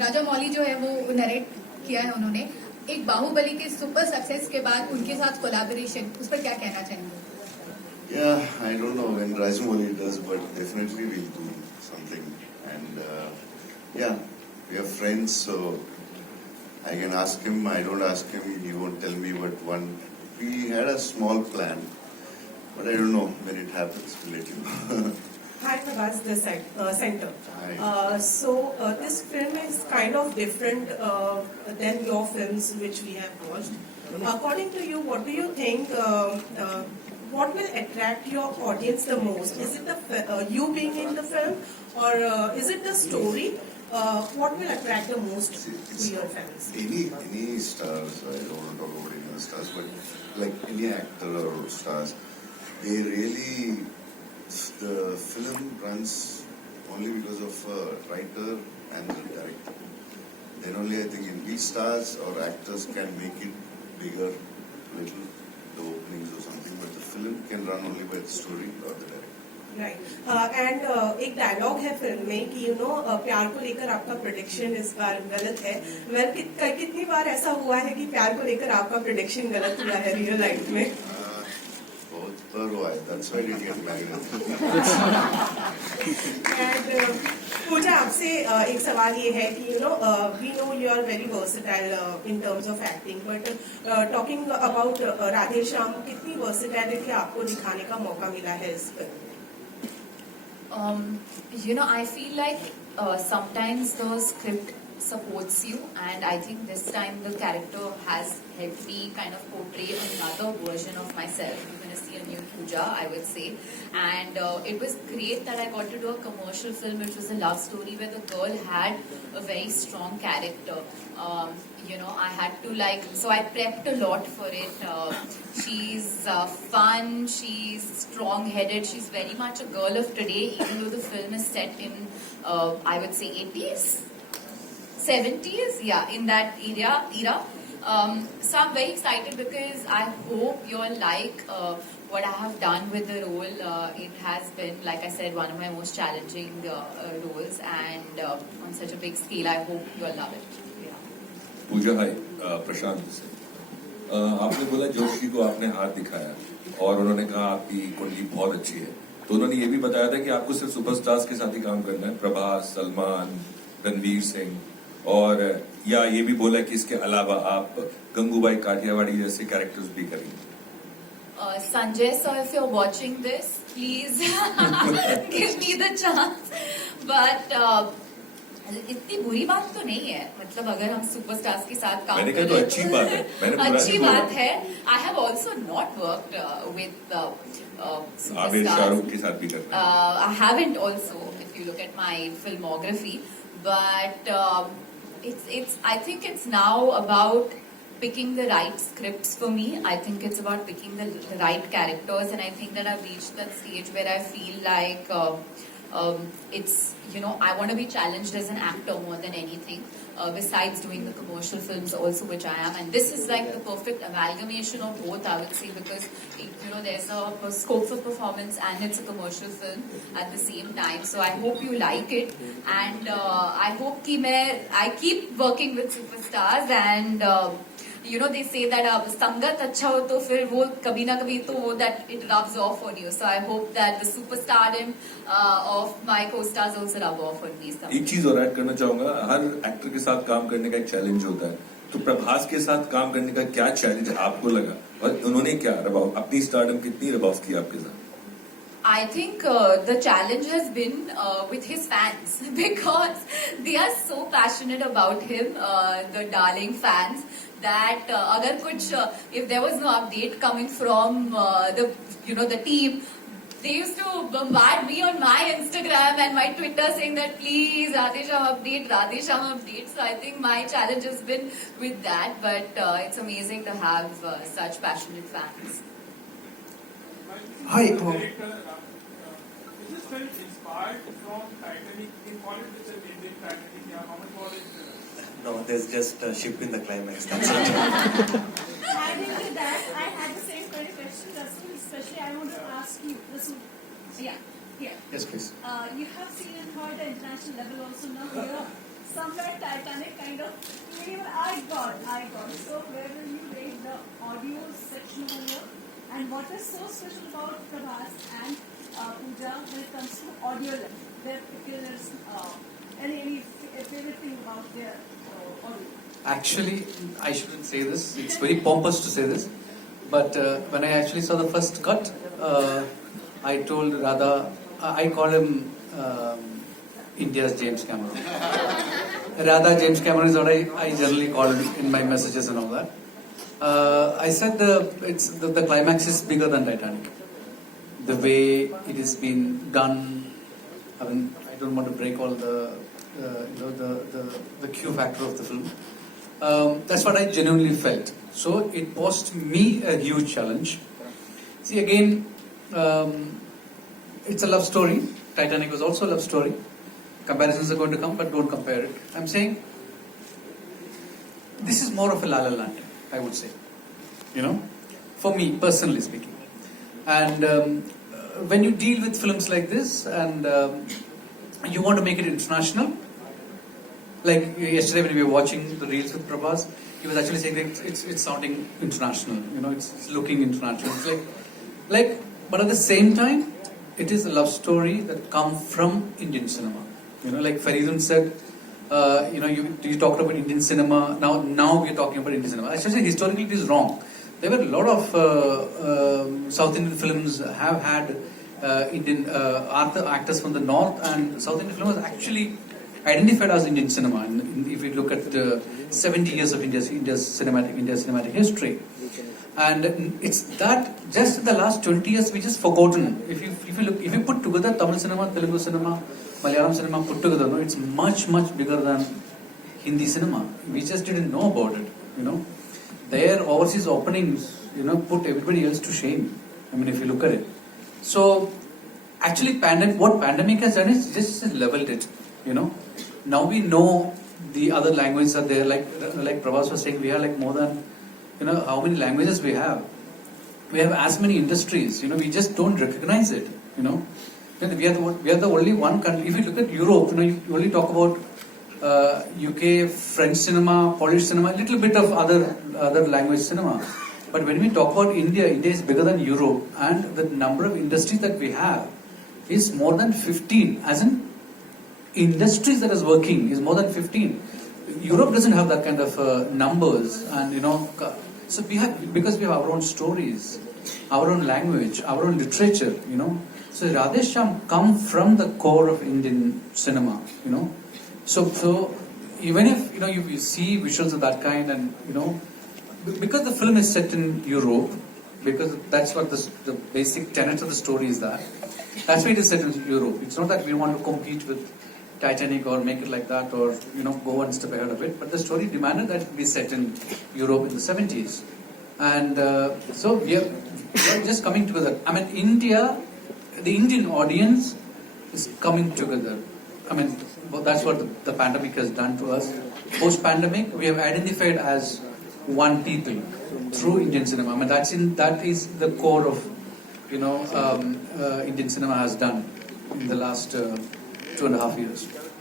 राजा मौली जो है वो नरेट किया है उन्होंने, एक बाहुबली के सुपर सक्सेस के बाद उनके साथ कोलैबोरेशन, उस पर क्या कहना चाहेंगे? Yeah, I don't know when Rajmouli does, but definitely we'll do something. And yeah, we are friends, so I can ask him. I don't ask him; he won't tell me. But we had a small plan, but I don't know when it happens. We'll let you know. Hi, Prabhas, this center. Hi. So this film is kind of different than your films which we have watched. According to you, what do you think? What will attract your audience the most? Is it the you being in the film, or is it the story? What will attract the most to your fans? Any stars, I don't want to talk about any other stars, but like any actor or stars, they really, the film runs only because of a writer and the director. Then only I think in these stars or actors can make it bigger, little, the openings or something, but the film can run only by the story or the director. Right. And एक dialogue है film में कि प्यार को लेकर आपका prediction इस बार गलत है. Well, कितनी बार ऐसा हुआ है कि प्यार को लेकर आपका प्रेडिक्शन गलत हुआ है रियल लाइफ में? बहुत बार हुआ है. That's why I didn't get married. And पूजा, आपसे एक सवाल ये है कि we know you are very versatile in terms of acting, but talking about Radhe Shyam, कितनी versatility आपको दिखाने का मौका मिला है इस film? I feel like sometimes the script supports you, and I think this time the character has helped me kind of portray another version of myself. You're going to see a new Pooja, I would say. And it was great that I got to do a commercial film which was a love story where the girl had a very strong character. I had to so I prepped a lot for it. She's fun, she's strong-headed, she's very much a girl of today, even though the film is set in, I would say, 80s, 70s, yeah, in that era. So I'm very excited because I hope you'll like what I have done with the role. It has been, like I said, one of my most challenging roles, and on such a big scale, I hope you'll love it. पूजा, हाय, प्रशांत से आपने बोला जोशी को आपने हाथ दिखाया और उन्होंने कहा आपकी कुंडली बहुत अच्छी है, तो उन्होंने ये भी बताया था कि आपको सिर्फ सुपरस्टार्स के साथ ही काम करना है, प्रभास, सलमान, रणवीर सिंह, और या ये भी बोला कि इसके अलावा आप गंगूबाई काठियावाड़ी जैसे कैरेक्टर्स भी करेंगे. Sanjay sir, if you're watching this, please give me the chance. But इतनी बुरी बात तो नहीं है, मतलब अगर हम सुपरस्टार्स के साथ काम करें तो अच्छी बात है. अच्छी बात है. I have also not worked with Aamir Shahrukh के साथ भी करते हैं. I haven't also, if you look at my filmography, but I think it's now about picking the right scripts for me. I think it's about picking the right characters, and I think that I've reached that stage where I feel like it's, I want to be challenged as an actor more than anything, besides doing the commercial films also, which I am. And this is like the perfect amalgamation of both, I would say, because, there's a scope for performance and it's a commercial film at the same time. So I hope you like it. And I hope I keep working with superstars, and they say that sangat अच्छा हो तो फिर वो कभी ना कभी तो वो that it rubs off on you. So I hope that the superstardom of my co-stars also rub off on me. एक चीज और ऐड करना चाहूंगा, हर एक्टर के साथ काम करने का एक चैलेंज होता है, तो प्रभास के साथ काम करने का क्या चैलेंज आपको लगा और उन्होंने क्या अपनी स्टारडम कितनी रबाव की आपके साथ? I think the challenge has been with his fans because they are so passionate about him, the darling fans, that agar kuch, if there was no update coming from the team, they used to bombard me on my Instagram and my Twitter saying that please Radhe Shyam update, Radhe Shyam update. So I think my challenge has been with that, but it's amazing to have such passionate fans. Hi, is this film inspired from Titanic? In college, it's a Indian Titanic. Yeah, how much was it? No, there's just a ship in the climax. That's it. Adding to that, I had the same kind of question, Rasul. Especially, I want to ask you, Rasul. Yeah. Yes, please. You have seen and heard at international level also now here. somewhere Titanic kind of, even I got. So where will you rate the audio section over here? And what is so special about Prabhas and Pooja when it comes to audio level? Their particulars, any favorite thing about their audio? Actually, I shouldn't say this. It's very pompous to say this. But when I actually saw the first cut, I told Radha, I call him India's James Cameron. Radha James Cameron is what I generally call him in my messages and all that. I said the climax is bigger than Titanic. The way it has been done, I mean, I don't want to break all the Q factor of the film. That's what I genuinely felt. So it posed me a huge challenge. See, again, it's a love story. Titanic was also a love story. Comparisons are going to come, but don't compare it. I'm saying this is more of a La La Land, I would say. You know, for me, personally speaking. And when you deal with films like this and you want to make it international, like yesterday when we were watching the reels with Prabhas, he was actually saying that it's sounding international, you know, it's looking international. It's like, but at the same time, it is a love story that comes from Indian cinema. You know, like Faridun said, you know, you talked about Indian cinema. Now we're talking about Indian cinema. Actually, historically, it is wrong. There were a lot of South Indian films have had Indian actors from the north, and South Indian film was actually identified as Indian cinema. And if you look at the 70 years of India's cinematic history, and it's that just in the last 20 years we just forgotten. If you put together Tamil cinema, Telugu cinema, Malayalam cinema put together, no, it's much bigger than Hindi cinema. We just didn't know about it. You know, their overseas openings, you know, put everybody else to shame. I mean, if you look at it. So actually, what pandemic has done is just leveled it. You know, now we know the other languages are there. Like Prabhas was saying, we have like more than, you know, how many languages we have. We have as many industries. You know, we just don't recognize it. You know, we are the only one country. If you look at Europe, you know, you only talk about UK, French cinema, Polish cinema, a little bit of other language cinema. But when we talk about India is bigger than Europe, and the number of industries that we have is more than 15. As in industries that is working is more than 15. Europe doesn't have that kind of numbers, and you know, so because we have our own stories, our own language, our own literature. You know, so Radhe Shyam come from the core of Indian cinema. You know. So even if, you know, you see visuals of that kind, and you know, because the film is set in Europe, because that's what the basic tenet of the story is, that's why it is set in Europe. It's not that we want to compete with Titanic or make it like that, or you know, go one step ahead of it. But the story demanded that it be set in Europe in the 70s, and so we are just coming together. I mean, the Indian audience is coming together. I mean, that's what the pandemic has done to us. Post-pandemic, we have identified as one people through Indian cinema. I mean, that is the core of, you know, Indian cinema has done in the last 2.5 years.